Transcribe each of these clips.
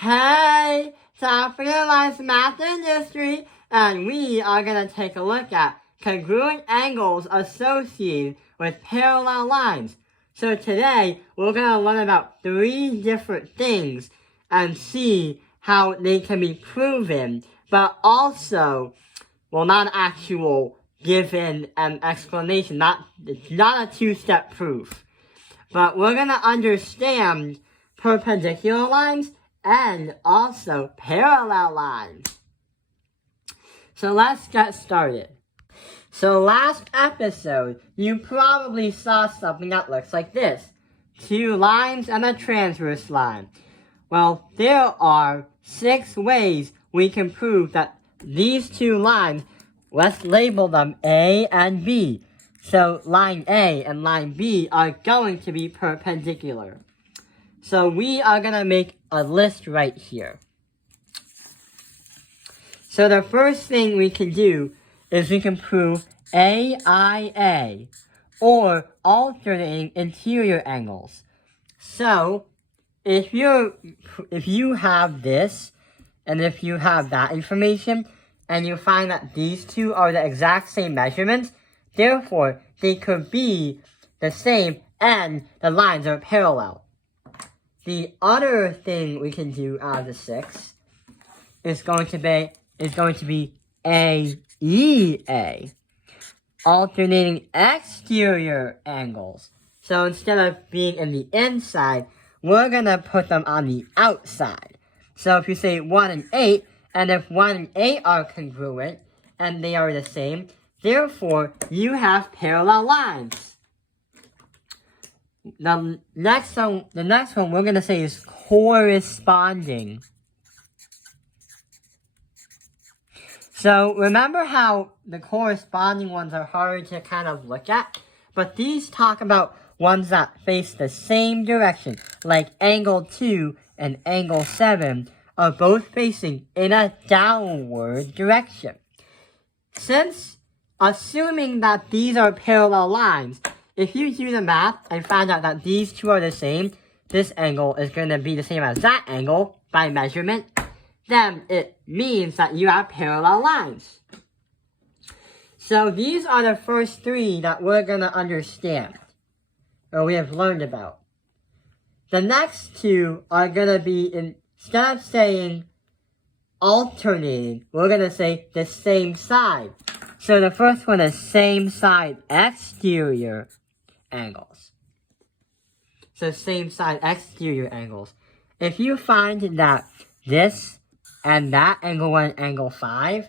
Hey, time for your life's math and history, and we are going to take a look at congruent angles associated with parallel lines. So today, we're going to learn about 3 different things and see how they can be proven, but also, well, not actual given explanation, not a 2-step proof. But we're going to understand perpendicular lines and also parallel lines. So let's get started. So last episode, you probably saw something that looks like this. 2 lines and a transverse line. Well, there are 6 ways we can prove that these 2 lines, let's label them A and B. So line A and line B are going to be perpendicular. So we are going to make a list right here. So the first thing we can do is we can prove AIA, or alternating interior angles. So if you have this, and if you have that information, and you find that these 2 are the exact same measurements, therefore they could be the same and the lines are parallel. The other thing we can do out of the 6 is going to be AEA, alternating exterior angles. So instead of being in the inside, we're going to put them on the outside. So if you say 1 and 8, and if 1 and 8 are congruent, and they are the same, therefore you have parallel lines. The next one we're going to say is corresponding. So remember how the corresponding ones are harder to kind of look at? But these talk about ones that face the same direction, like angle 2 and angle 7 are both facing in a downward direction. Since assuming that these are parallel lines, if you do the math and find out that these 2 are the same, this angle is going to be the same as that angle by measurement, then it means that you have parallel lines. So these are the first 3 that we're going to understand, or we have learned about. The next 2 are going to be, instead of saying alternating, we're going to say the same side. So the first one is same side exterior angles. So same side exterior angles. If you find that this and that angle 1 and angle 5,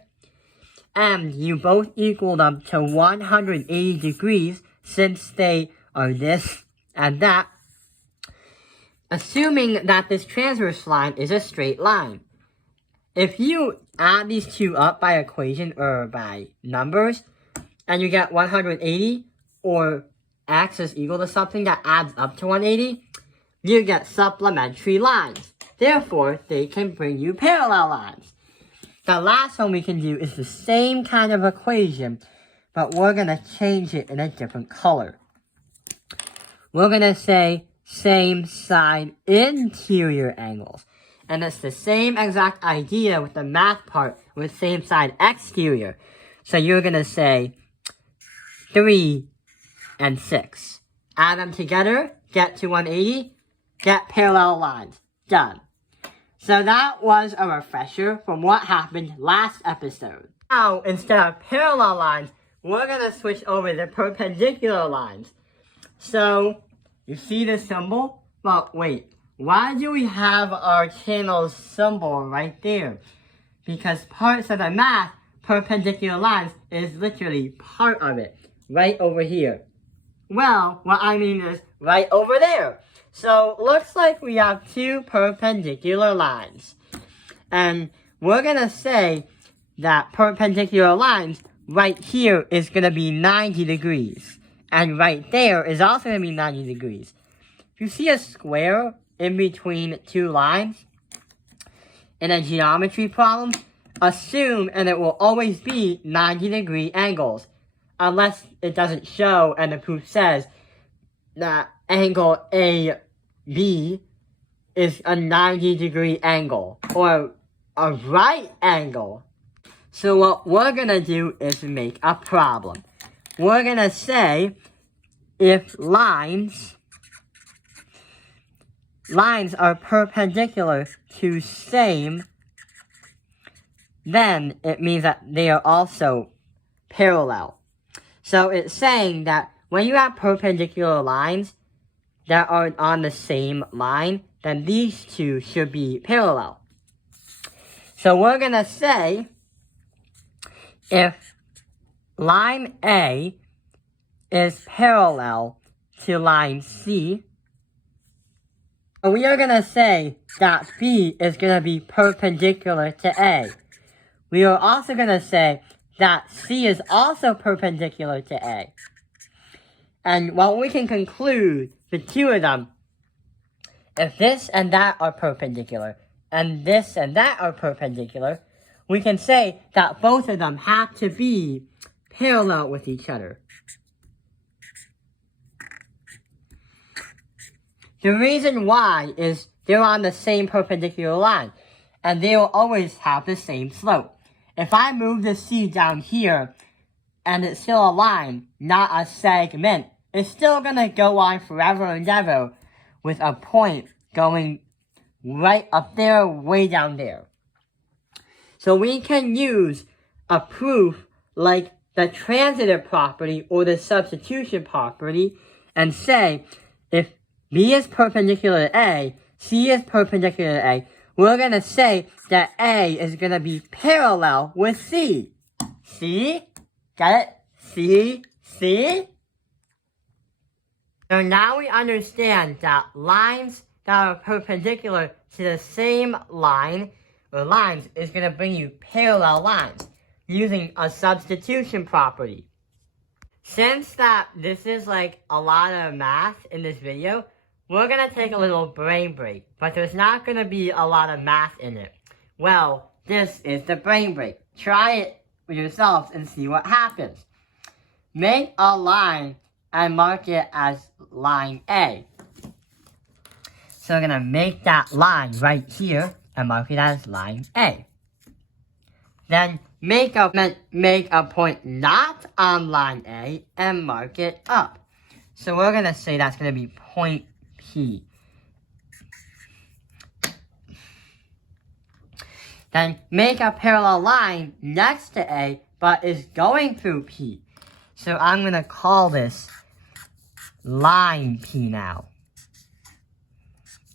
and you both equal them to 180 degrees since they are this and that, assuming that this transverse line is a straight line. If you add these 2 up by equation or by numbers, and you get 180, or x is equal to something that adds up to 180, you get supplementary lines. Therefore, they can bring you parallel lines. The last one we can do is the same kind of equation, but we're going to change it in a different color. We're going to say same side interior angles. And it's the same exact idea with the math part with same side exterior. So you're going to say 3 and 6. Add them together, get to 180, get parallel lines. Done. So that was a refresher from what happened last episode. Now, instead of parallel lines, we're going to switch over to perpendicular lines. So, you see the symbol? Well, wait. Why do we have our channel's symbol right there? Because parts of the math, perpendicular lines, is literally part of it. Right over here. Well, what I mean is right over there. So, looks like we have 2 perpendicular lines. And we're going to say that perpendicular lines right here is going to be 90 degrees. And right there is also going to be 90 degrees. If you see a square in between 2 lines in a geometry problem, assume and it will always be 90-degree angles. Unless it doesn't show and the proof says that angle AB is a 90-degree angle, or a right angle. So what we're gonna do is make a problem. We're gonna say if lines are perpendicular to same, then it means that they are also parallel. So it's saying that when you have perpendicular lines that are on the same line, then these two should be parallel. So we're gonna say if line A is parallel to line C, we are gonna say that B is gonna be perpendicular to A. We are also gonna say that C is also perpendicular to A. And what we can conclude, the two of them, if this and that are perpendicular, and this and that are perpendicular, we can say that both of them have to be parallel with each other. The reason why is they're on the same perpendicular line, and they will always have the same slope. If I move the C down here, and it's still a line, not a segment, it's still gonna go on forever and ever with a point going right up there, way down there. So we can use a proof like the transitive property or the substitution property and say if B is perpendicular to A, C is perpendicular to A, we're going to say that A is going to be parallel with C. See? Got it? See? So now we understand that lines that are perpendicular to the same line or lines is going to bring you parallel lines using a substitution property. Since that this is like a lot of math in this video, we're going to take a little brain break, but there's not going to be a lot of math in it. Well, this is the brain break. Try it for yourselves and see what happens. Make a line and mark it as line A. So we're going to make that line right here and mark it as line A. Then make a point not on line A and mark it up. So we're going to say that's going to be point P. Then make a parallel line next to A, but is going through P. So I'm going to call this line P now.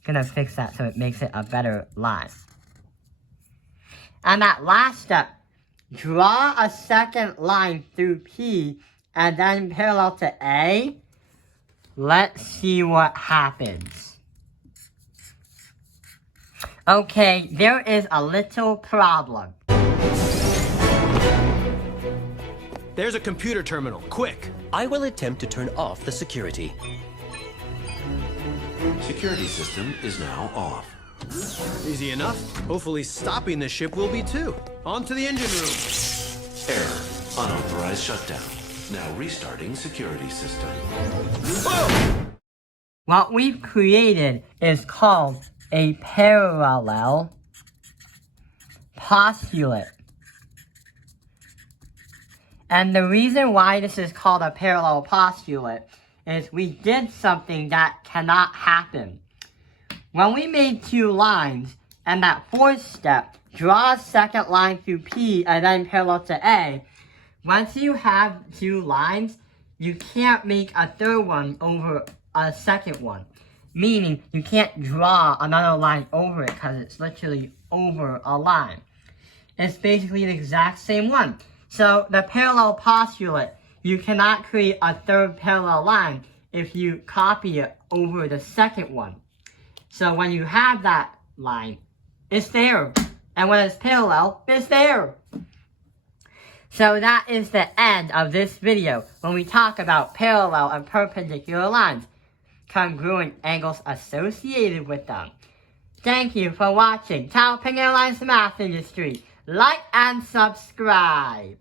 Gonna fix that so it makes it a better line. And that last step, draw a second line through P and then parallel to A. Let's see what happens. Okay, there is a little problem. There's a computer terminal. Quick! I will attempt to turn off the security. Security system is now off. Easy enough. Hopefully stopping the ship will be too. On to the engine room. Error. Unauthorized shutdown. Now restarting security system. Whoa! What we've created is called a parallel postulate. And the reason why this is called a parallel postulate is we did something that cannot happen. When we made two lines, and that fourth step, draw a second line through P and then parallel to A, once you have two lines, you can't make a third one over a second one. Meaning, you can't draw another line over it because it's literally over a line. It's basically the exact same one. So, the parallel postulate, you cannot create a third parallel line if you copy it over the second one. So when you have that line, it's there. And when it's parallel, it's there. So that is the end of this video when we talk about parallel and perpendicular lines, congruent angles associated with them. Thank you for watching Taoping Airlines Math Industry. Like and subscribe.